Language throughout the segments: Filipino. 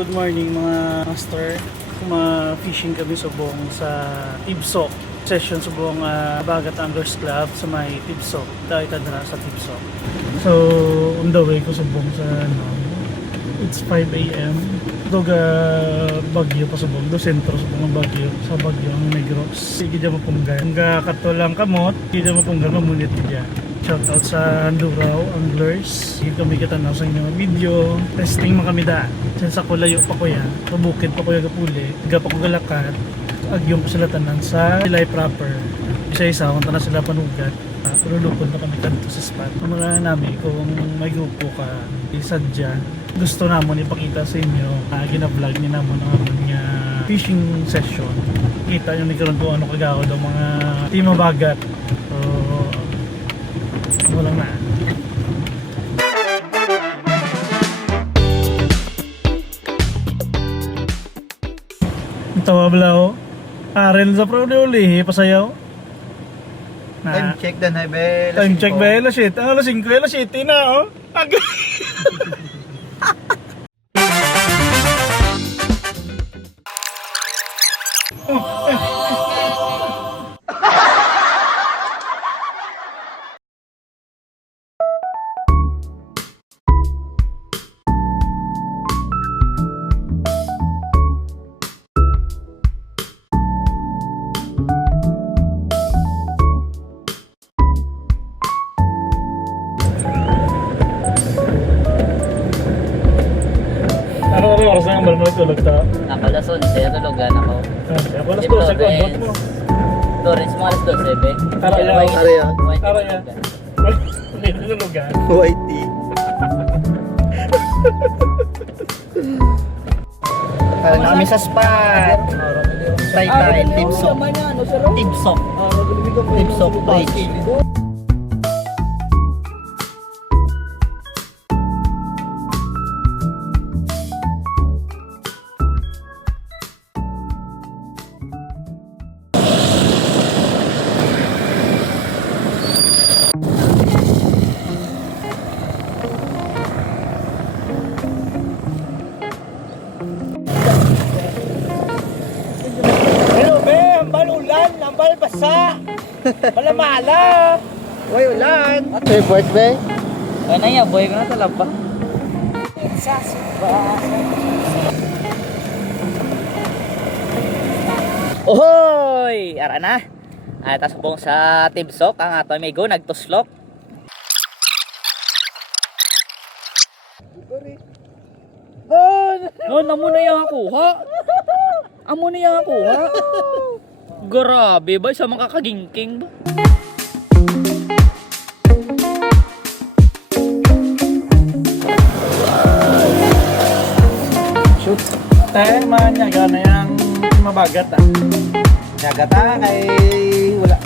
Good morning mga master. Fishing kami subong sa Tibsok. Session subong Bagat Anglers Club sa may Tibsok. Dahil tadra sa Tibsok. So, on the way ko subong sa it's 5 a.m. Doga Bagyo pa subong. Do sentro subong ang Bagyo. Sa Bagyo ang Negros. Sige dyan mapunggan. Hangga katulang kamot. Sige dyan mapunggan mamunit dyan. Shoutout sa Anduraw Anglers. Dito kami katanaw sa inyong video. Testing mga kami da. Sa kulayo pa ko yan. Pabukid pa ko yung gapuli. Tiga pa ko galakat. Agyong ko sila tanan sa Ilay proper. Isa-isa kung tanan sila panugat. Pero lupon na kami kanto sa spot. Ang mga namin kung may grupo ka isadya. Gusto namon ipakita sa inyo. Gina-vlog ni namon ang aming fishing session. Kita nyo nagkaroon ko ano kagawa daw mga team mabagat. So, walang na. Tawa balaw. Arel sa pro uli pasayaw. Time check dan hay be. Time check ba ela shit. Ang alas 5 ela 7 na oh. Ano oras na ang balmol tulog ta? Ako alas 11, tulugan ako. Ako alas 12 ko, bot mo. Torrens mo alas 12, be. Araya. Araya. Hindi na tulugan. Whitey. Tara na kami sa spot. Tay-tay, Tibsok. Tibsok. Tibsok Beach. Ambal basa. Malamala. Uy, ulan. Hey, boys, be. Ano yan, boy ko na talaba. Ohoy! Ara na. Tapos pong sa Tibsok, ang ato may go, nagtuslok. No, amo na yung kuha. Amo na yung kuha. Grabe ba? Sa mga kakagingking ba? Shoot. Tayo man niya gana yung mabagat ah. Nagata kay wala.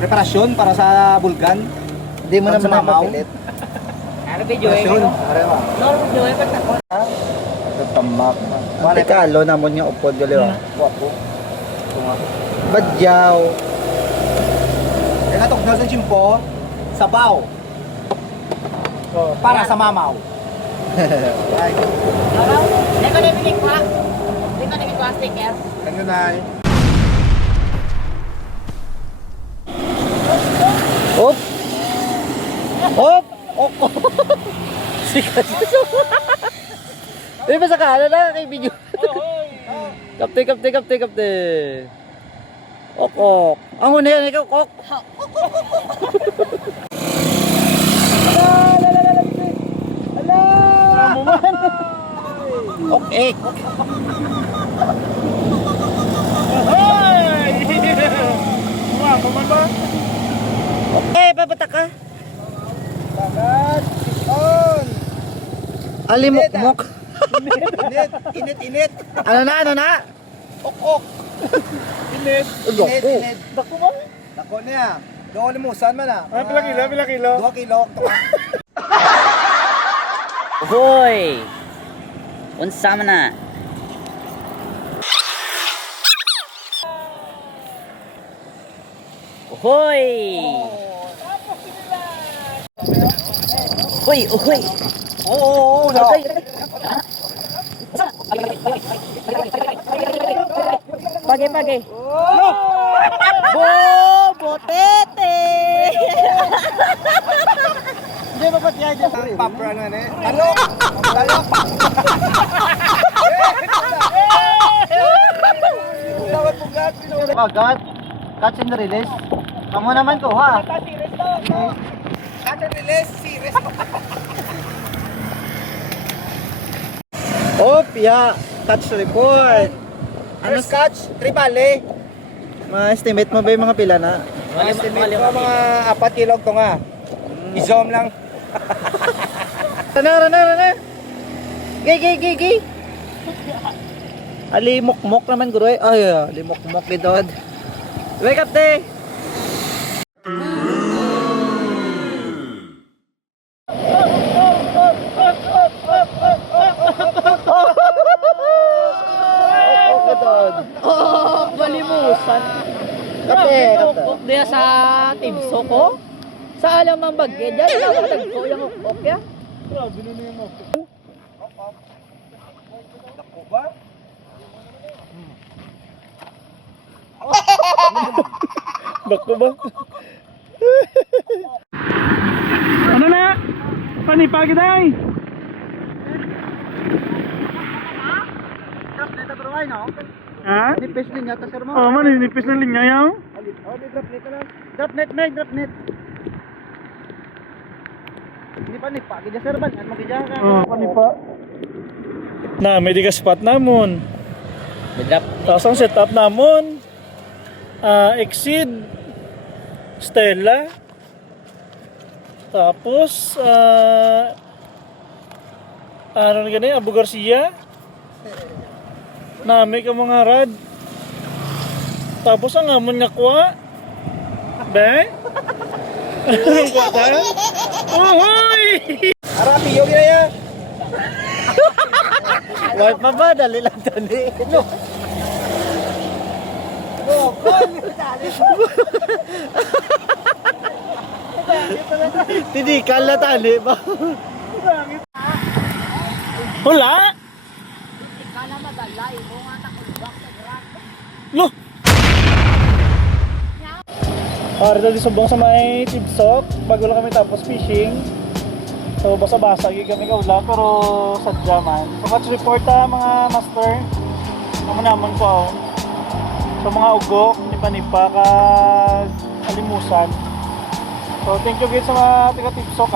Preparasyon para sa bulgan. Hindi mo na mapilit. Ano video eh? Preparasyon. Arewa. No, video eh. Pagkakot. Tamak. Wala ka lo namon yung upod galiwa. Wapo. Badyaw. Kaya tugnaw sa chimpo, sabaw. Para sa mamaw. Hindi ko nabigay ko ha. Hindi ko nabigay ko ha, sticker. Ano na eh? Hop! Hop! Ok! Sticker. Hindi ba sa kanan na kay video? Kapte. Ok. Ang una yan, ikaw, kok. Ok! Babata ka. Bangat! On! Alimok-mok. Init! Ano na? Ok! Init! Bako mo? Dako niya. Doon limusan man ah. Pila kilo? 2 kilo. Hoy! Unsa man na? Hoy! Hoy! Oo, Okay. Pagi. Botete! Hindi ba pati yan dyan? Papra na eh. Talok! Talok! Tawad mo gat. Bagat. Catch and release. Kamu naman ko ha. Catch and release. Serious. Opya. Catch report. Ano catch? Tribale. Ma-estimate mo ba yung mga pila na? Ma-estimate ko mga 4 kilog to nga. I-zoom lang. Rana. Gay. Ali mukmok naman guro eh. Ay, ali mukmok dito. Wake up day. Oh, balimusan. Kape. Diya sa Tibso ko. Sa alam ang bagay. Diyan lang ako nagko yung ukok ya. Grabe na yung ako. Dako ba? Bako ba? Ano na? Panipagi tayo. Drop net bro ay no? Ha? Nipis din yata sir mo. Oh, maninipis na linya yaw. Oh, di drop net lang. Drop net. Hindi pa nipa, gidya sir ban, at magidya ka. Oh, panipa. Na, may di ka spot namon. Bidap. Tapos ang setup namon, Exceed, Stella, tapos, ano na ganyan, Abu Garcia, nami ka mga rad, tapos ang amon nga kwa, be? Ang kwa tayo? Uhoy! Arapi yogi na ya. Why pa ba? Dali lang dali. No. Tidikal na tali ba? Wala? Lo! Para dali subong sa may Tibsok, bago lang kami tapos fishing. So basa-basa kami kaula pero sadya man. So catch report mga master. Amo naman ko. So mga ugok, nipa-nipa kag alimusan. So thank you guys sa mga taga Tibsok